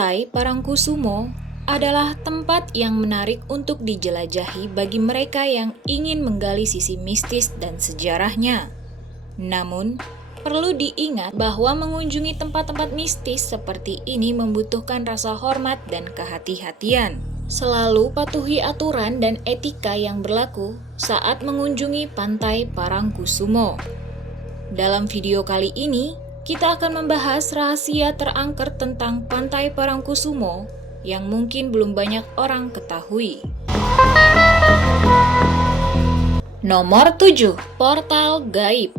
Pantai Parangkusumo adalah tempat yang menarik untuk dijelajahi bagi mereka yang ingin menggali sisi mistis dan sejarahnya. Namun, perlu diingat bahwa mengunjungi tempat-tempat mistis seperti ini membutuhkan rasa hormat dan kehati-hatian. Selalu patuhi aturan dan etika yang berlaku saat mengunjungi Pantai Parangkusumo. Dalam video kali ini, kita akan membahas rahasia terangker tentang Pantai Parangkusumo yang mungkin belum banyak orang ketahui. Nomor 7. Portal Gaib.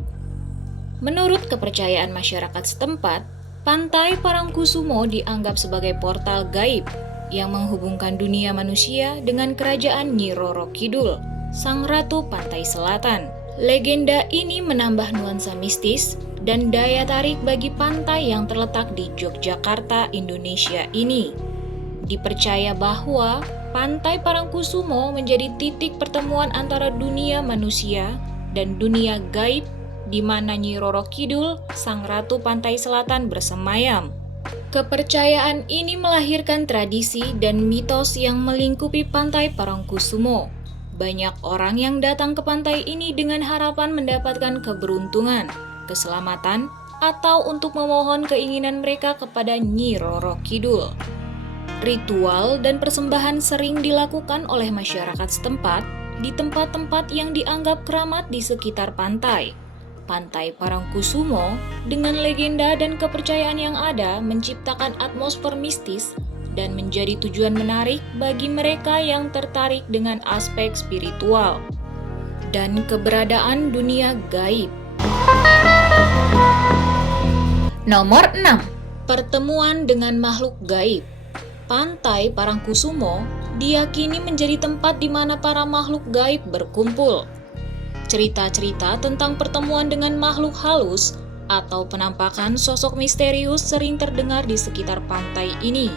Menurut kepercayaan masyarakat setempat, Pantai Parangkusumo dianggap sebagai portal gaib yang menghubungkan dunia manusia dengan kerajaan Nyi Roro Kidul, sang ratu pantai selatan. Legenda ini menambah nuansa mistis dan daya tarik bagi pantai yang terletak di Yogyakarta, Indonesia ini. Dipercaya bahwa Pantai Parangkusumo menjadi titik pertemuan antara dunia manusia dan dunia gaib di mana Nyi Roro Kidul, sang ratu pantai selatan bersemayam. Kepercayaan ini melahirkan tradisi dan mitos yang melingkupi Pantai Parangkusumo. Banyak orang yang datang ke pantai ini dengan harapan mendapatkan keberuntungan, keselamatan, atau untuk memohon keinginan mereka kepada Nyi Roro Kidul. Ritual dan persembahan sering dilakukan oleh masyarakat setempat di tempat-tempat yang dianggap keramat di sekitar pantai. Pantai Parangkusumo dengan legenda dan kepercayaan yang ada menciptakan atmosfer mistis dan menjadi tujuan menarik bagi mereka yang tertarik dengan aspek spiritual dan keberadaan dunia gaib. Nomor 6. Pertemuan dengan makhluk gaib. Pantai Parangkusumo diyakini menjadi tempat di mana para makhluk gaib berkumpul. Cerita-cerita tentang pertemuan dengan makhluk halus atau penampakan sosok misterius sering terdengar di sekitar pantai ini.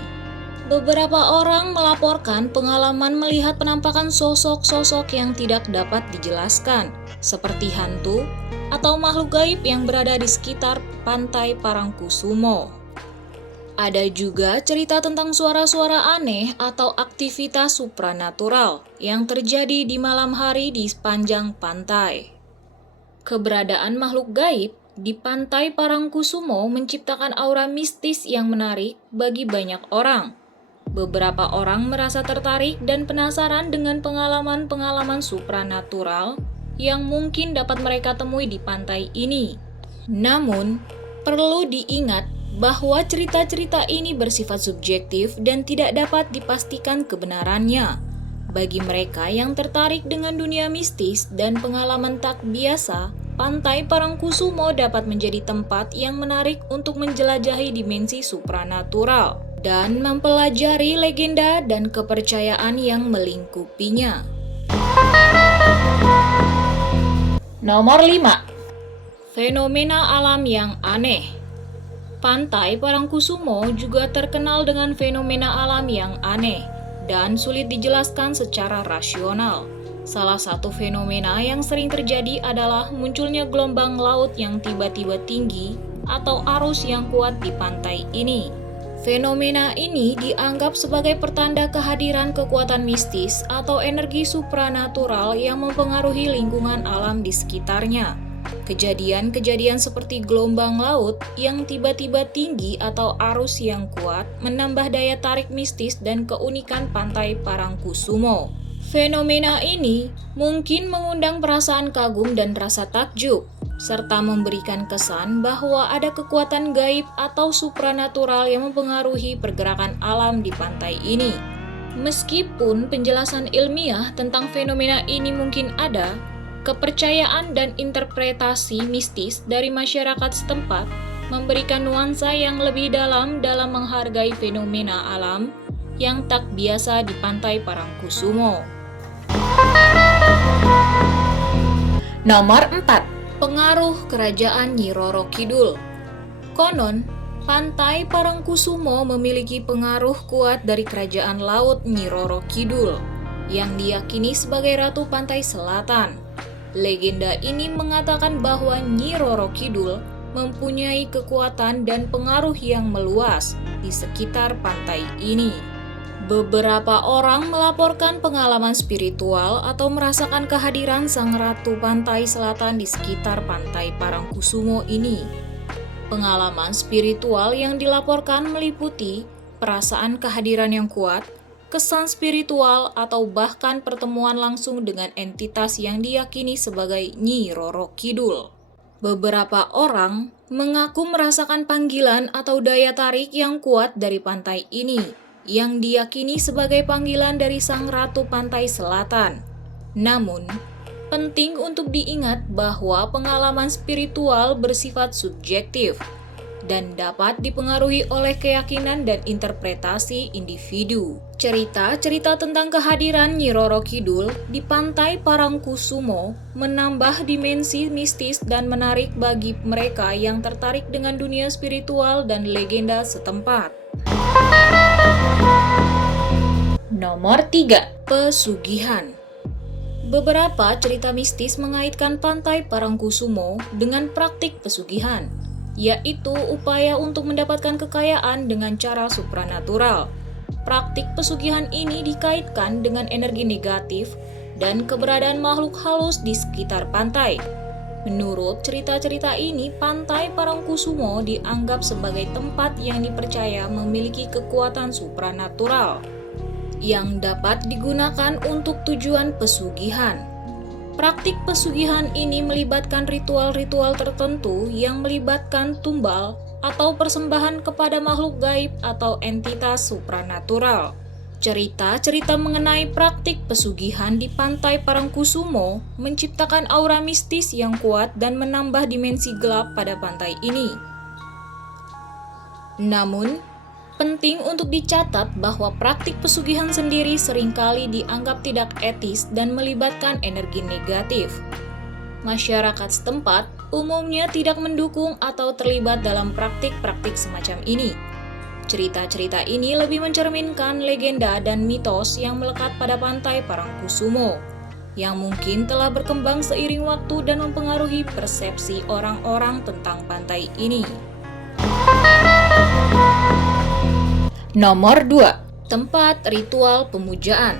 Beberapa orang melaporkan pengalaman melihat penampakan sosok-sosok yang tidak dapat dijelaskan, seperti hantu atau makhluk gaib yang berada di sekitar Pantai Parangkusumo. Ada juga cerita tentang suara-suara aneh atau aktivitas supranatural yang terjadi di malam hari di sepanjang pantai. Keberadaan makhluk gaib di Pantai Parangkusumo menciptakan aura mistis yang menarik bagi banyak orang. Beberapa orang merasa tertarik dan penasaran dengan pengalaman-pengalaman supranatural yang mungkin dapat mereka temui di pantai ini. Namun, perlu diingat bahwa cerita-cerita ini bersifat subjektif dan tidak dapat dipastikan kebenarannya. Bagi mereka yang tertarik dengan dunia mistis dan pengalaman tak biasa, Pantai Parangkusumo dapat menjadi tempat yang menarik untuk menjelajahi dimensi supranatural dan mempelajari legenda dan kepercayaan yang melingkupinya. Nomor 5. Fenomena alam yang aneh. Pantai Parangkusumo juga terkenal dengan fenomena alam yang aneh dan sulit dijelaskan secara rasional. Salah satu fenomena yang sering terjadi adalah munculnya gelombang laut yang tiba-tiba tinggi atau arus yang kuat di pantai ini. Fenomena ini dianggap sebagai pertanda kehadiran kekuatan mistis atau energi supranatural yang mempengaruhi lingkungan alam di sekitarnya. Kejadian-kejadian seperti gelombang laut yang tiba-tiba tinggi atau arus yang kuat menambah daya tarik mistis dan keunikan Pantai Parangkusumo. Fenomena ini mungkin mengundang perasaan kagum dan rasa takjub, serta memberikan kesan bahwa ada kekuatan gaib atau supranatural yang mempengaruhi pergerakan alam di pantai ini. Meskipun penjelasan ilmiah tentang fenomena ini mungkin ada, kepercayaan dan interpretasi mistis dari masyarakat setempat memberikan nuansa yang lebih dalam menghargai fenomena alam yang tak biasa di Pantai Parangkusumo. Nomor 4. Pengaruh Kerajaan Nyi Roro Kidul. Konon, Pantai Parangkusumo memiliki pengaruh kuat dari Kerajaan Laut Nyi Roro Kidul yang diyakini sebagai Ratu Pantai Selatan. Legenda ini mengatakan bahwa Nyi Roro Kidul mempunyai kekuatan dan pengaruh yang meluas di sekitar pantai ini. Beberapa orang melaporkan pengalaman spiritual atau merasakan kehadiran sang ratu pantai selatan di sekitar pantai Parangkusumo ini. Pengalaman spiritual yang dilaporkan meliputi perasaan kehadiran yang kuat, kesan spiritual, atau bahkan pertemuan langsung dengan entitas yang diyakini sebagai Nyi Roro Kidul. Beberapa orang mengaku merasakan panggilan atau daya tarik yang kuat dari pantai ini, yang diyakini sebagai panggilan dari sang ratu pantai selatan. Namun, penting untuk diingat bahwa pengalaman spiritual bersifat subjektif dan dapat dipengaruhi oleh keyakinan dan interpretasi individu. Cerita-cerita tentang kehadiran Nyi Roro Kidul di pantai Parangkusumo menambah dimensi mistis dan menarik bagi mereka yang tertarik dengan dunia spiritual dan legenda setempat. Nomor 3. Pesugihan. Beberapa cerita mistis mengaitkan pantai Parangkusumo dengan praktik pesugihan, yaitu upaya untuk mendapatkan kekayaan dengan cara supranatural. Praktik pesugihan ini dikaitkan dengan energi negatif dan keberadaan makhluk halus di sekitar pantai. Menurut cerita-cerita ini, pantai Parangkusumo dianggap sebagai tempat yang dipercaya memiliki kekuatan supranatural yang dapat digunakan untuk tujuan pesugihan. Praktik pesugihan ini melibatkan ritual-ritual tertentu yang melibatkan tumbal atau persembahan kepada makhluk gaib atau entitas supranatural. Cerita-cerita mengenai praktik pesugihan di pantai Parangkusumo menciptakan aura mistis yang kuat dan menambah dimensi gelap pada pantai ini. Namun, penting untuk dicatat bahwa praktik pesugihan sendiri seringkali dianggap tidak etis dan melibatkan energi negatif. Masyarakat setempat umumnya tidak mendukung atau terlibat dalam praktik-praktik semacam ini. Cerita-cerita ini lebih mencerminkan legenda dan mitos yang melekat pada pantai Parangkusumo, yang mungkin telah berkembang seiring waktu dan mempengaruhi persepsi orang-orang tentang pantai ini. Nomor 2. Tempat ritual pemujaan.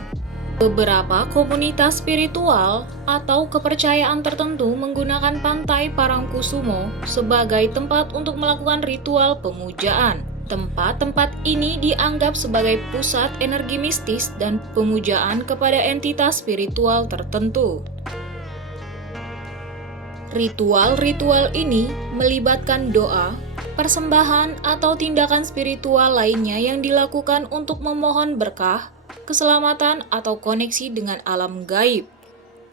Beberapa komunitas spiritual atau kepercayaan tertentu menggunakan pantai Parangkusumo sebagai tempat untuk melakukan ritual pemujaan. Tempat-tempat ini dianggap sebagai pusat energi mistis dan pemujaan kepada entitas spiritual tertentu. Ritual-ritual ini melibatkan doa, persembahan, atau tindakan spiritual lainnya yang dilakukan untuk memohon berkah, keselamatan, atau koneksi dengan alam gaib.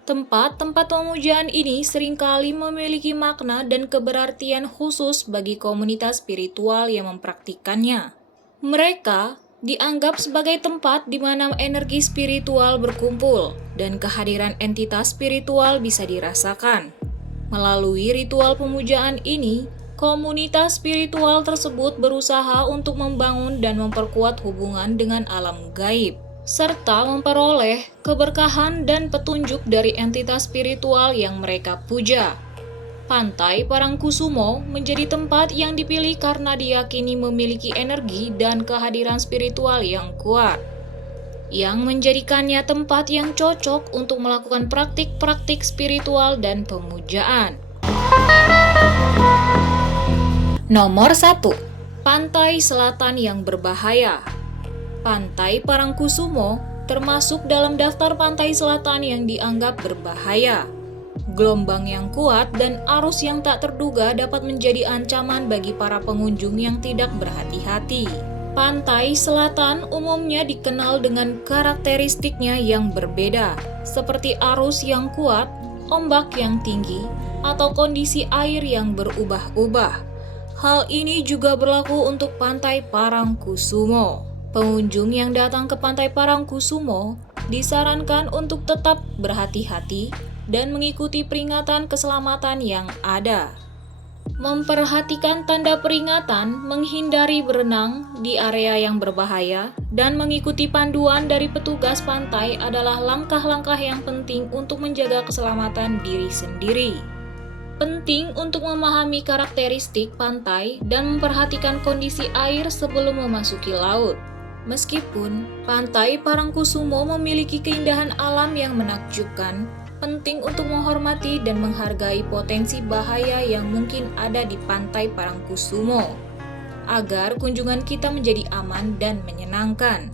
Tempat-tempat pemujaan ini seringkali memiliki makna dan keberartian khusus bagi komunitas spiritual yang mempraktikkannya. Mereka dianggap sebagai tempat di mana energi spiritual berkumpul dan kehadiran entitas spiritual bisa dirasakan. Melalui ritual pemujaan ini, komunitas spiritual tersebut berusaha untuk membangun dan memperkuat hubungan dengan alam gaib, serta memperoleh keberkahan dan petunjuk dari entitas spiritual yang mereka puja. Pantai Parangkusumo menjadi tempat yang dipilih karena diyakini memiliki energi dan kehadiran spiritual yang kuat, yang menjadikannya tempat yang cocok untuk melakukan praktik-praktik spiritual dan pemujaan. Nomor 1. Pantai selatan yang berbahaya. Pantai Parangkusumo termasuk dalam daftar pantai selatan yang dianggap berbahaya. Gelombang yang kuat dan arus yang tak terduga dapat menjadi ancaman bagi para pengunjung yang tidak berhati-hati. Pantai selatan umumnya dikenal dengan karakteristiknya yang berbeda, seperti arus yang kuat, ombak yang tinggi, atau kondisi air yang berubah-ubah. Hal ini juga berlaku untuk pantai Parangkusumo. Pengunjung yang datang ke pantai Parangkusumo disarankan untuk tetap berhati-hati dan mengikuti peringatan keselamatan yang ada. Memperhatikan tanda peringatan, menghindari berenang di area yang berbahaya, dan mengikuti panduan dari petugas pantai adalah langkah-langkah yang penting untuk menjaga keselamatan diri sendiri. Penting untuk memahami karakteristik pantai dan memperhatikan kondisi air sebelum memasuki laut. Meskipun Pantai Parangkusumo memiliki keindahan alam yang menakjubkan, penting untuk menghormati dan menghargai potensi bahaya yang mungkin ada di Pantai Parangkusumo, agar kunjungan kita menjadi aman dan menyenangkan.